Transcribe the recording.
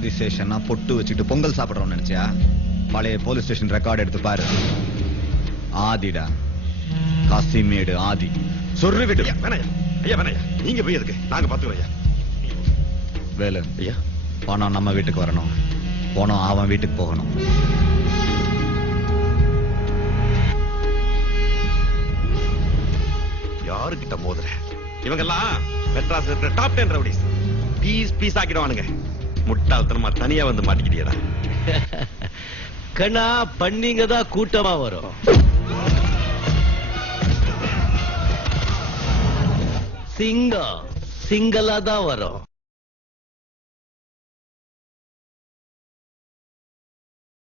ஆதிசேஷனா பொட்டு வச்சுட்டு பொங்கல் சாப்பிடுறோம்னு நினைச்சியா? பழைய போலீஸ் ஸ்டேஷன் ரெக்கார்ட் எடுத்து பாரு. ஆதிடா, காசிமேடு ஆதி. சொல்லி விடு. வேணாயா ஐயா, வேணாயா, நீங்க போய் எதுக்கு, நாங்க பாத்துக்கிறோம் ஐயா. வேலு ஐயா, பணம் நம்ம வீட்டுக்கு வரணும், பணம் அவன் வீட்டுக்கு போகணும். யாருக்கிட்ட மோதுற? இவங்கெல்லாம் மெட்ராஸ் இருக்கிற டாப் 10 ரவுடிஸ். பீஸ் பீஸ் ஆக்கிடுவானுங்க. முட்டாள்தனமா தனியா வந்து மாட்டிக்கிட்டியடா. கண்ணா, பண்ணிங்க தான் கூட்டமா வரும். சிங்கம் சிங்கலா தான் வரும்.